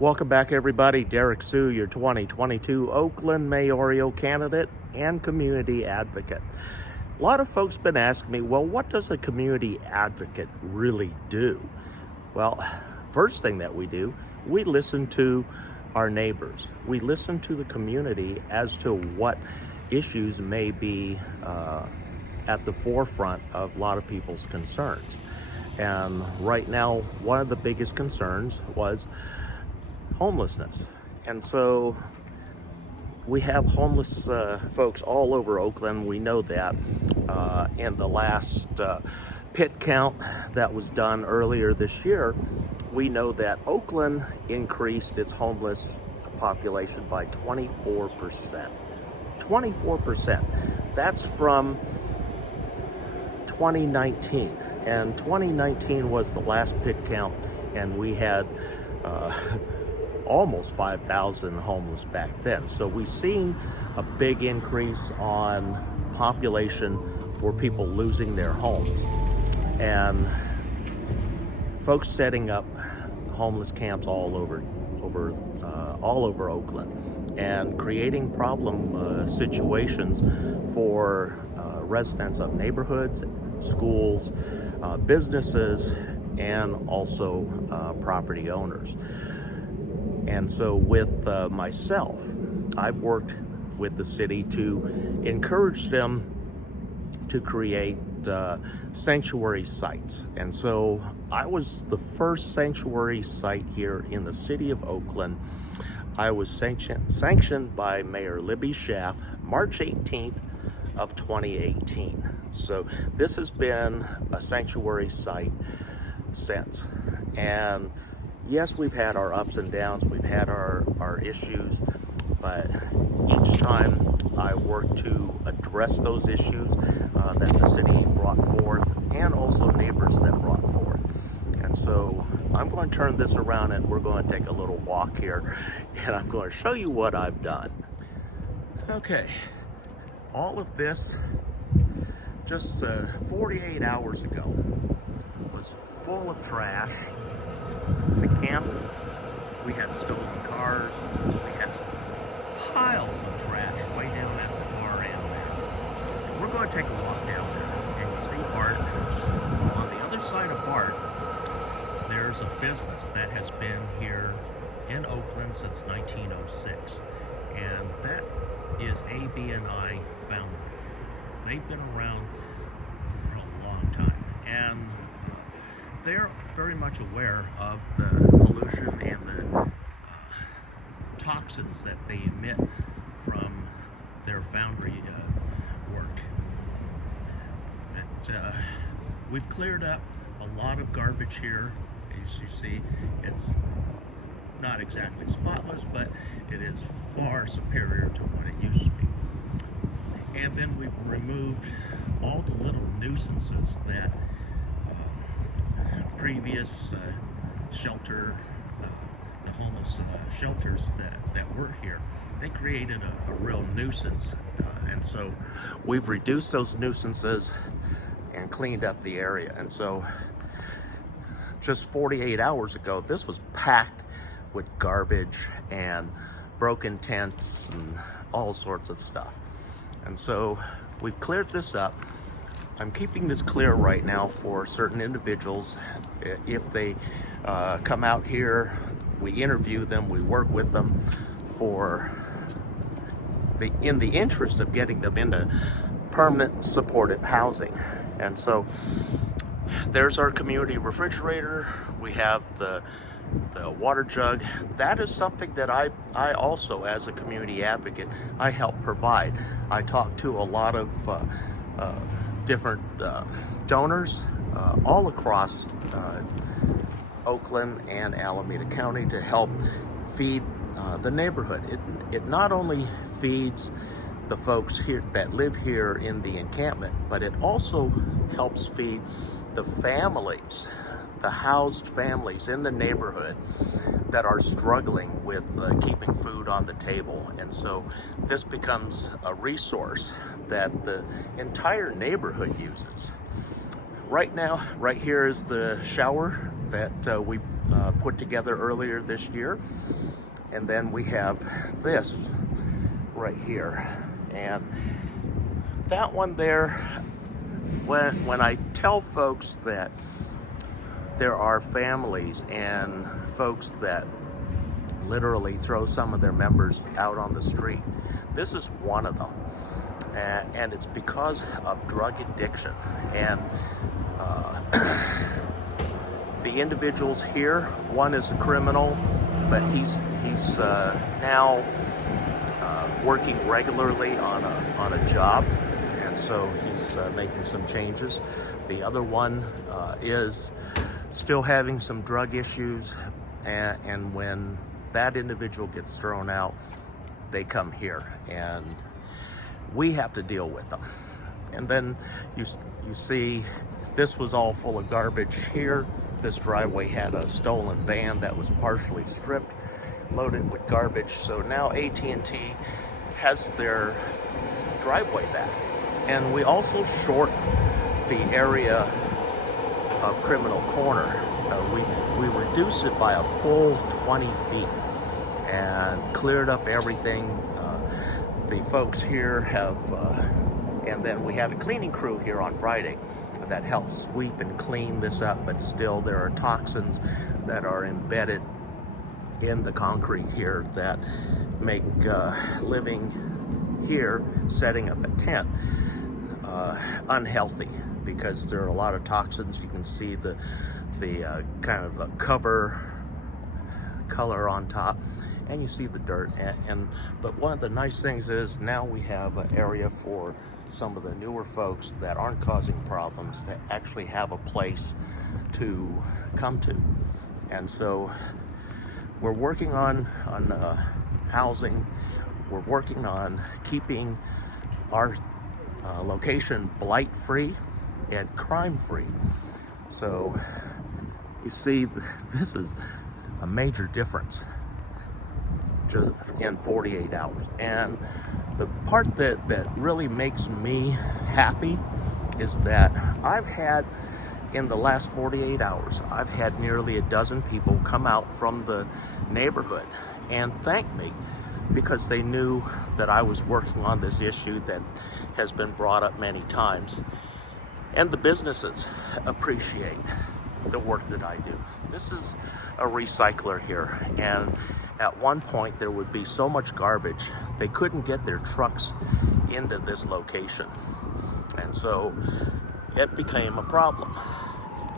Welcome back, everybody. Derrick Soo, your 2022 Oakland mayoral candidate and community advocate. A lot of folks been asking me, well, what does a community advocate really do? Well, first thing that we do, we listen to our neighbors. We listen to the community as to what issues may be at the forefront of a lot of people's concerns. And right now, one of the biggest concerns was homelessness. And so we have homeless folks all over Oakland. We know that. In the last pit count that was done earlier this year, we know that Oakland increased its homeless population by 24%. 24%. That's from 2019. And 2019 was the last pit count, and we had almost 5,000 homeless back then. So we've seen a big increase on population for people losing their homes, and folks setting up homeless camps all over Oakland and creating problem situations for residents of neighborhoods, schools, businesses, and also property owners. And so with myself, I've worked with the city to encourage them to create sanctuary sites. And so I was the first sanctuary site here in the city of Oakland. I was sanctioned by Mayor Libby Schaaf, March 18th of 2018. So this has been a sanctuary site since. And yes, we've had our ups and downs, we've had our issues, but each time I work to address those issues that the city brought forth, and also neighbors that brought forth. And so I'm going to turn this around and we're going to take a little walk here, and I'm going to show you what I've done. Okay, all of this just 48 hours ago was full of trash. The camp, we had stolen cars, we had piles of trash way down at the far end there. We're going to take a walk down there, and you see Bart. On the other side of Bart, there's a business that has been here in Oakland since 1906, and that is AB&I Foundry. They've been around for a long time, and they're very much aware of the pollution and the toxins that they emit from their foundry work. We've cleared up a lot of garbage here. As you see, it's not exactly spotless, but it is far superior to what it used to be. And then we've removed all the little nuisances that previous shelter, the homeless shelters that were here, they created a real nuisance, and so we've reduced those nuisances and cleaned up the area. And so just 48 hours ago, this was packed with garbage and broken tents and all sorts of stuff. And so we've cleared this up. I'm keeping this clear right now for certain individuals. If they come out here, we interview them, we work with them in the interest of getting them into permanent supportive housing. And so there's our community refrigerator. We have the water jug. That is something that I also, as a community advocate, I help provide. I talk to a lot of different donors all across Oakland and Alameda County to help feed the neighborhood. It not only feeds the folks here that live here in the encampment, but it also helps feed the families, the housed families in the neighborhood that are struggling with keeping food on the table. And so this becomes a resource that the entire neighborhood uses. Right now, right here is the shower that we put together earlier this year. And then we have this right here. And that one there, when I tell folks that there are families and folks that literally throw some of their members out on the street, this is one of them. And it's because of drug addiction. And the individuals here, one is a criminal, but he's now working regularly on a job, and so he's making some changes. The other one is still having some drug issues, and when that individual gets thrown out, they come here, and we have to deal with them. And then you see this was all full of garbage here. This driveway had a stolen van that was partially stripped, loaded with garbage. So now AT&T has their driveway back. And we also short the area of Criminal Corner. We reduced it by a full 20 feet and cleared up everything. The folks here have, and then we had a cleaning crew here on Friday that helped sweep and clean this up, but still there are toxins that are embedded in the concrete here that make living here, setting up a tent, unhealthy, because there are a lot of toxins. You can see the kind of a cover color on top, and you see the dirt. But one of the nice things is now we have an area for some of the newer folks that aren't causing problems to actually have a place to come to. And so we're working on housing. We're working on keeping our location blight-free and crime-free. So you see, this is a major difference just in 48 hours. And the part that really makes me happy is that I've had, in the last 48 hours, I've had nearly a dozen people come out from the neighborhood and thank me because they knew that I was working on this issue that has been brought up many times. And the businesses appreciate the work that I do. This is a recycler here, and at one point there would be so much garbage they couldn't get their trucks into this location, and so it became a problem.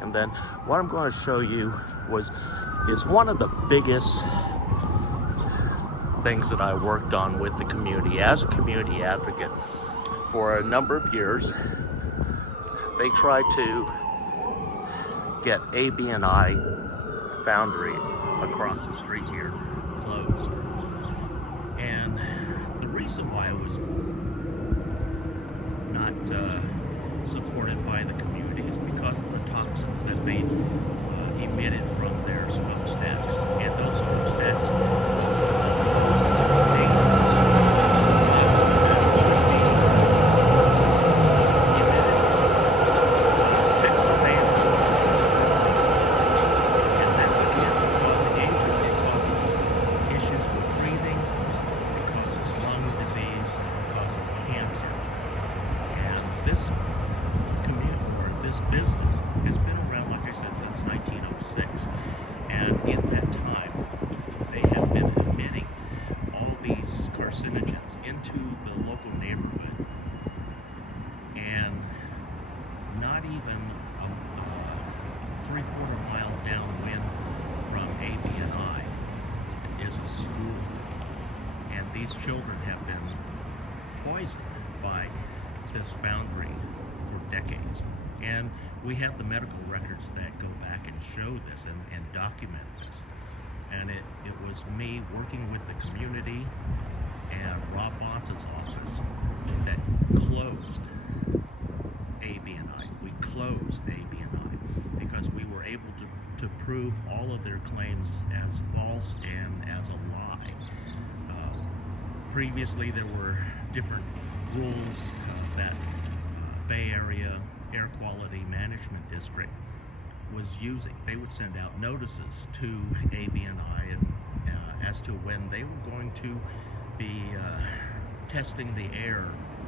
And then what I'm going to show you is one of the biggest things that I worked on with the community as a community advocate for a number of years. They tried to get AB&I Foundry across the street here closed. And the reason why it was not supported by the community is because of the toxins that they emitted from their smokestacks. And those smokestacks children have been poisoned by this foundry for decades. And we have the medical records that go back and show this and document this. And it was me working with the community and Rob Bonta's office that closed AB&I. We closed AB&I because we were able to prove all of their claims as false and as a lie. Previously, there were different rules that Bay Area Air Quality Management District was using. They would send out notices to AB&I and as to when they were going to be testing the air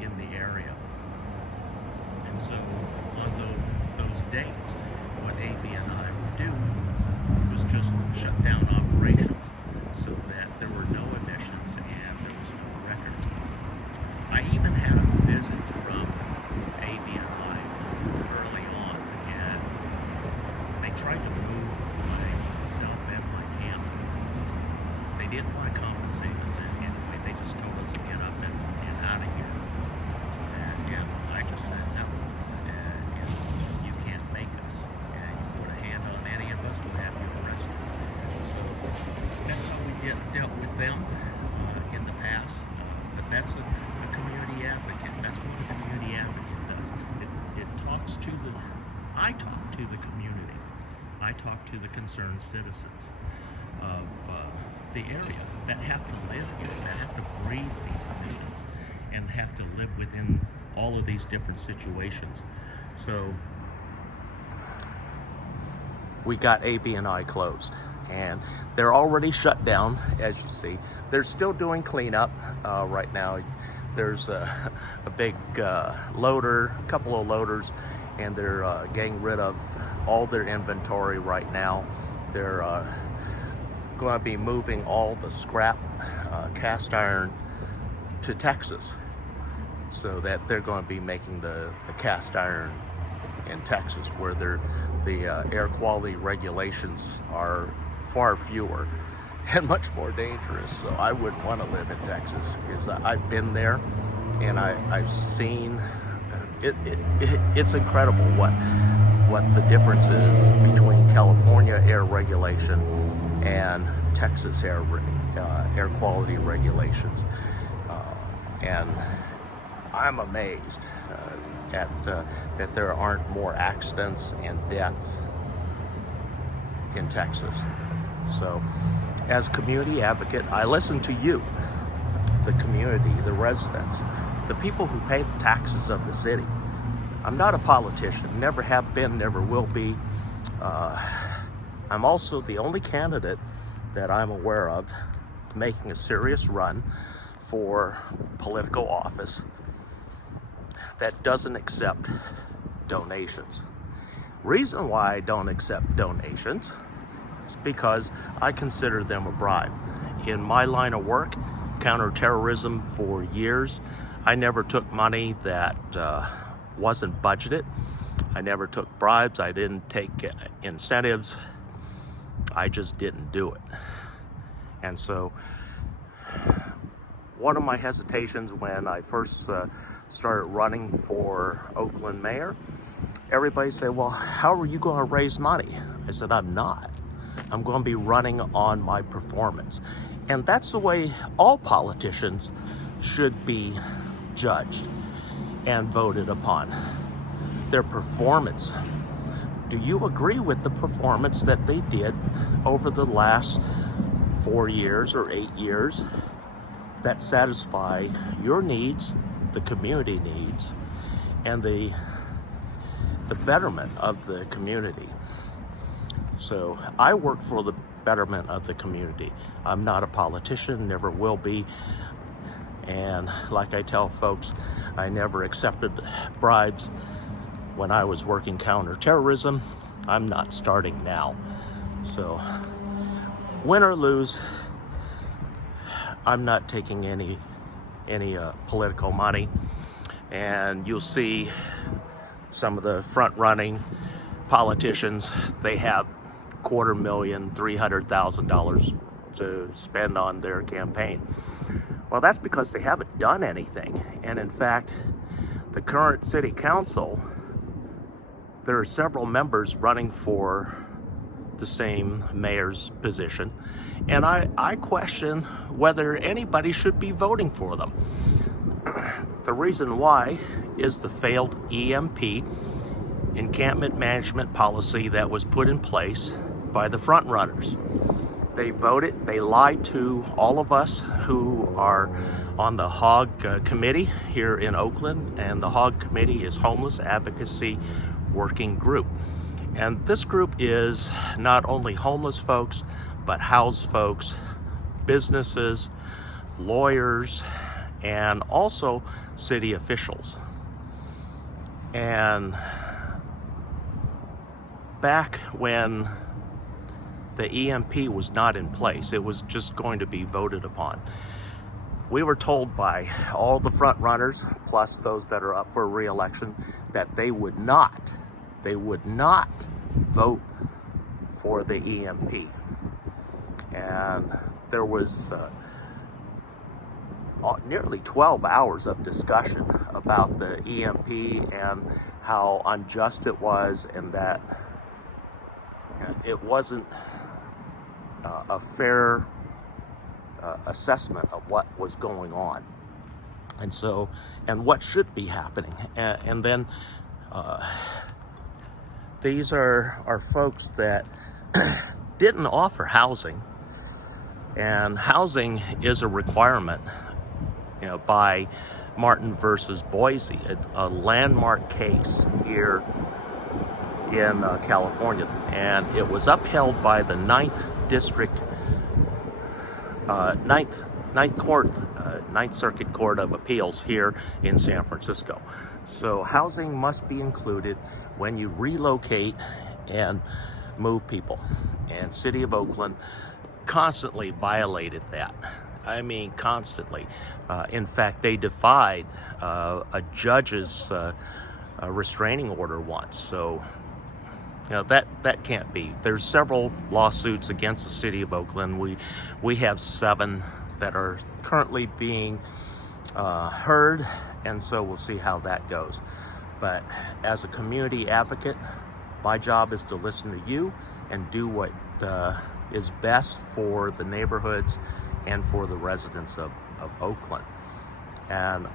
in the area. And so on those dates, what AB&I would do was just shut down operations so that there were no emissions and there was no records. I even had a visit from AB&I early on, and they tried to move myself and my camp. They didn't want to compensate us anyway. They just told us to get up and out of here. And I just said no. And you can't make us. And you put a hand on any of us, we'll have you arrested. So that's how we dealt with them in the past. But that's a community advocate. That's what a community advocate does. It talks to I talk to the community. I talk to the concerned citizens of the area that have to live here, that have to breathe these emissions, and have to live within all of these different situations. So we got AB&I closed, and they're already shut down, as you see. They're still doing cleanup right now. There's a big loader, a couple of loaders, and they're getting rid of all their inventory right now. They're going to be moving all the scrap cast iron to Texas, so that they're going to be making the cast iron in Texas, where the air quality regulations are far fewer and much more dangerous. So I wouldn't want to live in Texas, because I've been there and I've seen it's incredible what the difference is between California air regulation and Texas air quality regulations. And I'm amazed that there aren't more accidents and deaths in Texas. So as community advocate, I listen to you, the community, the residents, the people who pay the taxes of the city. I'm not a politician, never have been, never will be. I'm also the only candidate that I'm aware of making a serious run for political office that doesn't accept donations. Reason why I don't accept donations is because I consider them a bribe. In my line of work, counterterrorism, for years, I never took money that wasn't budgeted. I never took bribes. I didn't take incentives. I just didn't do it. And so one of my hesitations when I first started running for Oakland mayor, everybody said, well, how are you going to raise money? I said, I'm not. I'm going to be running on my performance. And that's the way all politicians should be judged and voted upon. Their performance. Do you agree with the performance that they did over the last 4 years or 8 years that satisfy your needs, the community needs, and the betterment of the community? So I work for the betterment of the community. I'm not a politician, never will be. And like I tell folks, I never accepted bribes when I was working counterterrorism. I'm not starting now. So win or lose, I'm not taking any political money. And you'll see some of the front-running politicians, they have $250,000, $300,000 to spend on their campaign. Well, that's because they haven't done anything. And in fact, the current city council, there are several members running for the same mayor's position. And I question whether anybody should be voting for them. The reason why is the failed EMP, encampment management policy, that was put in place by the front runners. They voted, they lied to all of us who are on the HOG committee here in Oakland, and the HOG committee is Homeless Advocacy Working Group. And this group is not only homeless folks, but housed folks, businesses, lawyers, and also city officials. And back when the EMP was not in place, it was just going to be voted upon, we were told by all the front runners, plus those that are up for re-election, that they would not vote for the EMP. And there was nearly 12 hours of discussion about the EMP and how unjust it was, and that it wasn't a fair assessment of what was going on, and what should be happening. And then these are folks that didn't offer housing, and housing is a requirement, by Martin versus Boise, a landmark case here in California, and it was upheld by the Ninth Circuit Court of Appeals here in San Francisco. So housing must be included when you relocate and move people, and City of Oakland constantly violated that. I mean, constantly. In fact, they defied a judge's restraining order once. So, that can't be. There's several lawsuits against the City of Oakland. We have 7 that are currently being heard, and so we'll see how that goes. But as a community advocate, my job is to listen to you and do what is best for the neighborhoods and for the residents of Oakland. And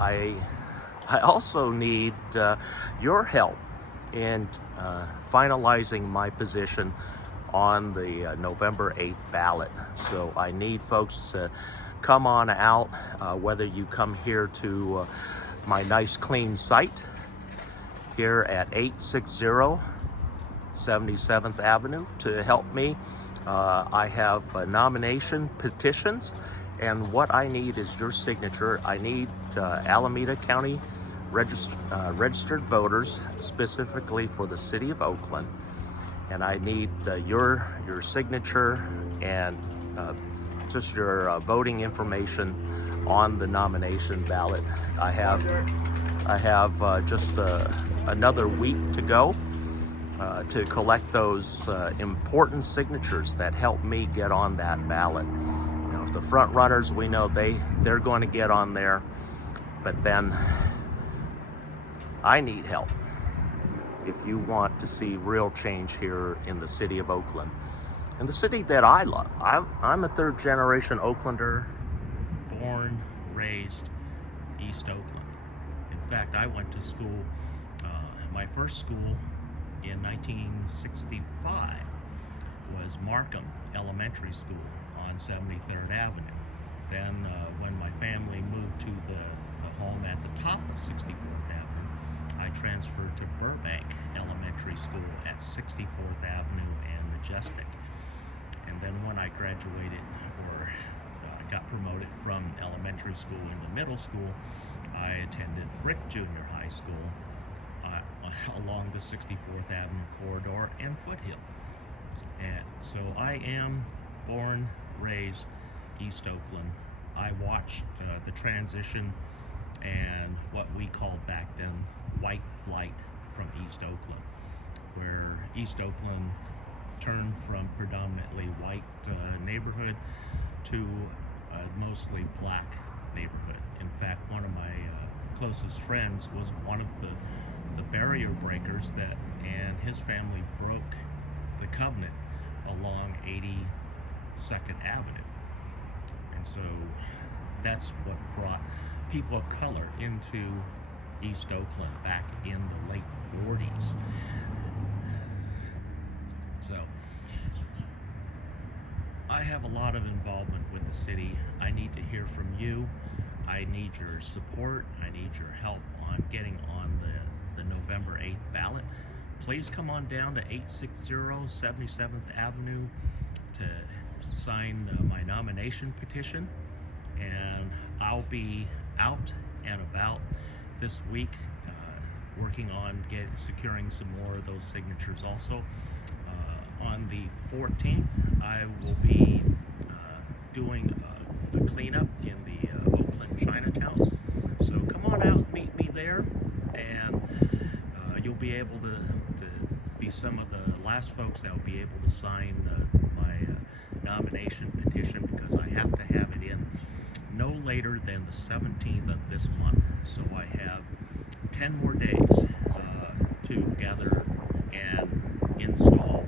I also need your help in finalizing my position on the November 8th ballot. So I need folks to come on out, whether you come here to my nice clean site here at 860 77th Avenue to help me. I have nomination petitions, and what I need is your signature. I need Alameda County registered voters, specifically for the City of Oakland, and I need your signature and just your voting information on the nomination ballot. I have just another week to go to collect those important signatures that help me get on that ballot. If the front runners, we know they're going to get on there, but then I need help if you want to see real change here in the City of Oakland, and the city that I love. I'm a 3rd generation Oaklander, born, raised East Oakland. In fact, I went to school, my first school in 1965 was Markham Elementary School on 73rd Avenue. Then when my family moved to the home at the top of 64th Avenue, I transferred to Burbank Elementary School at 64th Avenue and Majestic. And then when I graduated, or got promoted from elementary school into middle school, I attended Frick Junior High School along the 64th Avenue corridor and Foothill. And so I am born, raised East Oakland. I watched the transition and what we called back then white flight from East Oakland, where East Oakland turned from predominantly white neighborhood to mostly black neighborhood. In fact, one of my closest friends was one of the barrier breakers and his family broke the covenant along 82nd Avenue. And so that's what brought people of color into East Oakland back in the late 40s. So I have a lot of involvement with the city. I need to hear from you. I need your support. I need your help on getting on the November 8th ballot. please come on down to 860 77th Avenue to sign my nomination petition. And I'll be out and about this week working on securing some more of those signatures also. On the 14th, I will be doing a cleanup in the Oakland Chinatown. So come on out and meet me there, and you'll be able to be some of the last folks that will be able to sign my nomination petition, because I have to have it in no later than the 17th of this month. So I have 10 more days to gather and install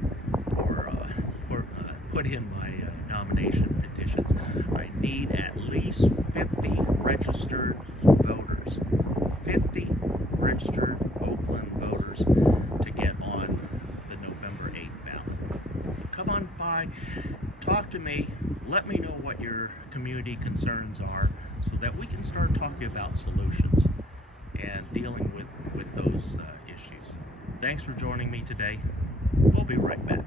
or put in my nomination petitions. I need at least 50 registered voters, 50 registered Oakland voters to get on the November 8th ballot. Come on by, talk to me, let me know what your community concerns are so that we can start talking about solutions and dealing with those issues. Thanks for joining me today. We'll be right back.